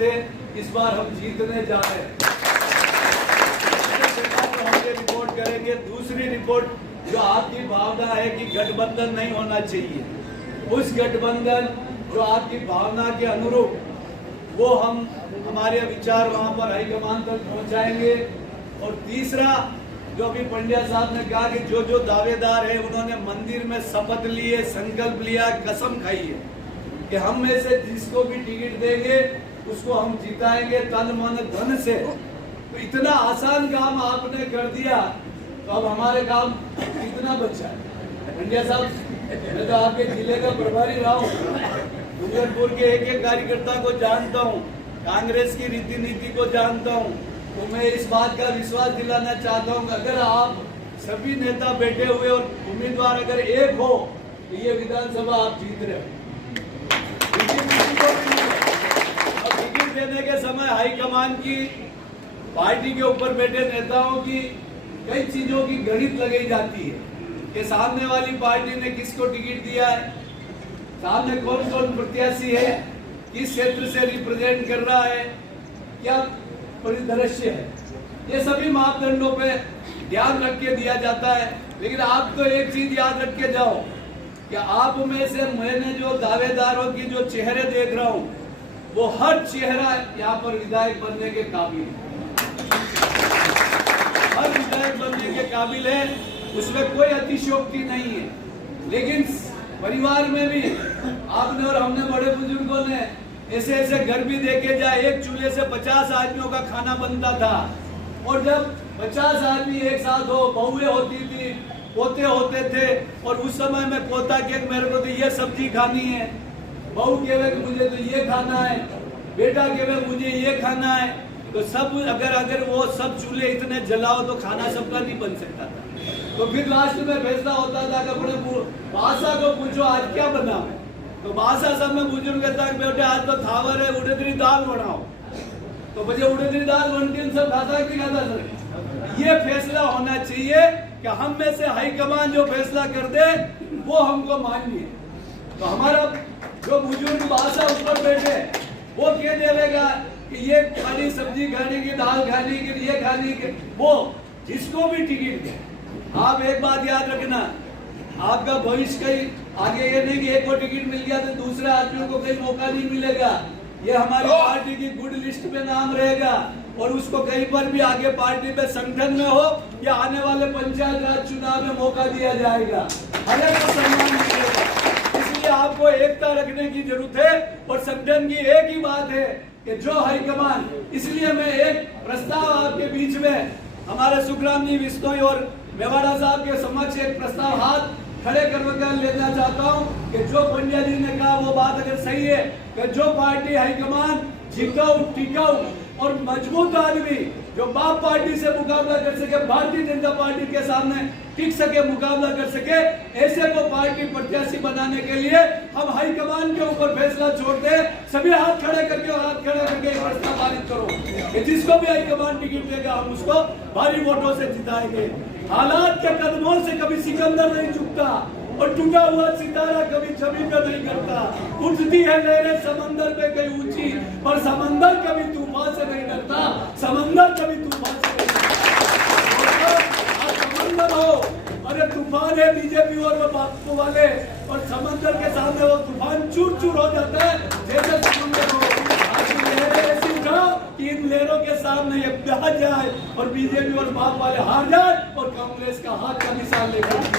थे, इस बार हम जीतने जा रहे हैं। रिपोर्ट करेंगे। दूसरी रिपोर्ट जो आपकी भावना है कि गठबंधन नहीं होना चाहिए, उस गठबंधन जो आपकी भावना के अनुरूप वो हम हमारे विचार वहां पर हाईकमान तक पहुंचाएंगे। और तीसरा जो अभी पंड्या साहब ने कहा कि जो जो दावेदार है उन्होंने मंदिर में शपथ लिए, संकल्प लिया, कसम खाई है कि हम में से जिसको भी टिकट देंगे उसको हम जिताएंगे तन मन धन से। तो इतना आसान काम आपने कर दिया, तो अब हमारे काम कितना बचा है? पंड्या साहब, मैं तो आपके जिले का प्रभारी रहा हूँ, डूंगरपुर के एक एक कार्यकर्ता को जानता हूँ, कांग्रेस की रीति नीति को जानता हूँ। तो मैं इस बात का विश्वास दिलाना चाहता हूँ कि अगर आप सभी नेता बैठे हुए और उम्मीदवार अगर एक हो तो ये विधानसभा आप जीत रहे हो। अब टिकट देने के समय हाईकमान की, पार्टी के ऊपर बैठे नेताओं की कई चीजों की गणित लगाई जाती है कि सामने वाली पार्टी ने किसको टिकट दिया है, सामने कौन कौन प्रत्याशी है, किस क्षेत्र से रिप्रेजेंट कर रहा है, क्या परिदृश्य है, ये सभी मापदंडों पे ध्यान रख के दिया जाता है। लेकिन आप तो एक चीज याद रख के जाओ कि आप में से मैंने जो दावेदारों की जो चेहरे देख रहा हूँ वो हर चेहरा यहाँ पर विधायक बनने के काबिल है, हर विधायक बनने के काबिल है, उसमें कोई अतिशयोक्ति नहीं है। लेकिन परिवार में भी आपने और हमने बड़े बुजुर्गों ने ऐसे ऐसे घर भी देखे जाए, एक चूल्हे से 50 आदमियों का खाना बनता था, और जब 50 आदमी एक साथ हो, बहुएं होती थी, पोते होते थे, और उस समय में पोता के मेरे को तो ये सब्जी खानी है, बहू कहे मुझे तो ये खाना है, बेटा कहे मुझे ये खाना है, तो सब अगर वो सब चूल्हे इतने जलाओ तो खाना सबका नहीं बन सकता था। तो फिर लास्ट में फैसला होता था कि अपने बासा को पूछो आज क्या बना है, तो बासा सब में बुजुर्ग कहता है बेटे आज तो थावर है, उड़दरी दाल बनाओ, तो मुझे उड़दरी दाल बनती सब खाता कि खाता सर। ये फैसला होना चाहिए कि हम में से हाईकमान जो फैसला कर दे वो हमको मानिए। तो हमारा जो बुजुर्ग बासा ऊपर बैठे वो क्या देगा कि ये खानी सब्जी खाने की, दाल खाने की, ये खाने की, वो जिसको भी टिकट दे। आप एक बात याद रखना, आपका भविष्य कहीं आगे ये नहीं कि एक को टिकट मिल गया तो दूसरे आदमियों को कहीं मौका नहीं मिलेगा। ये हमारी पार्टी की गुड लिस्ट में नाम रहेगा और उसको कहीं पर भी आगे पार्टी पे संगठन में हो या आने वाले पंचायत राज चुनाव में मौका दिया जाएगा, हर एक को सम्मान मिलेगा। इसलिए आपको एकता रखने की जरूरत है और संगठन की एक ही बात है कि जो हाईकमान, इसलिए मैं एक प्रस्ताव आपके बीच में हमारे सुखराम जी बिश्नोई और मेवाड़ा साहब के समक्ष एक प्रस्ताव हाथ खड़े करके लेना चाहता हूं कि जो पंड्या जी ने कहा वो बात अगर सही है कि जो पार्टी हाईकमान टिकाऊ टिकाऊ और मजबूत आदमी जो बाप पार्टी से मुकाबला कर सके, भारतीय जनता पार्टी के सामने टिक सके, मुकाबला कर सके, ऐसे को पार्टी प्रत्याशी बनाने के लिए हम हाईकमान के ऊपर फैसला छोड़ते हैं। सभी हाथ खड़े करके प्रस्ताव पारित करो कि जिसको भी हाईकमान टिकट देगा हम उसको भारी वोटों से जिताएंगे। हालात के कदमों से कभी सिकंदर नहीं झुकता और टूटा हुआ सितारा कभी जमीन पे नहीं करता। उठती है लहरें समंदर पे कहीं ऊंची, पर समंदर कभी तूफान से नहीं डरता, समंदर कभी तूफान से नहीं डरता। समंदर हो, अरे तूफान है बीजेपी और वो बापू वाले, और समंदर के सामने वो तूफान चूर चूर हो जाता है जैसे समंदर हो। ऐसी उठाओ कि इन लहरों के सामने ये बह जाए और बीजेपी और बाप वाले हार जाए और कांग्रेस का हाथ का निशान लेकर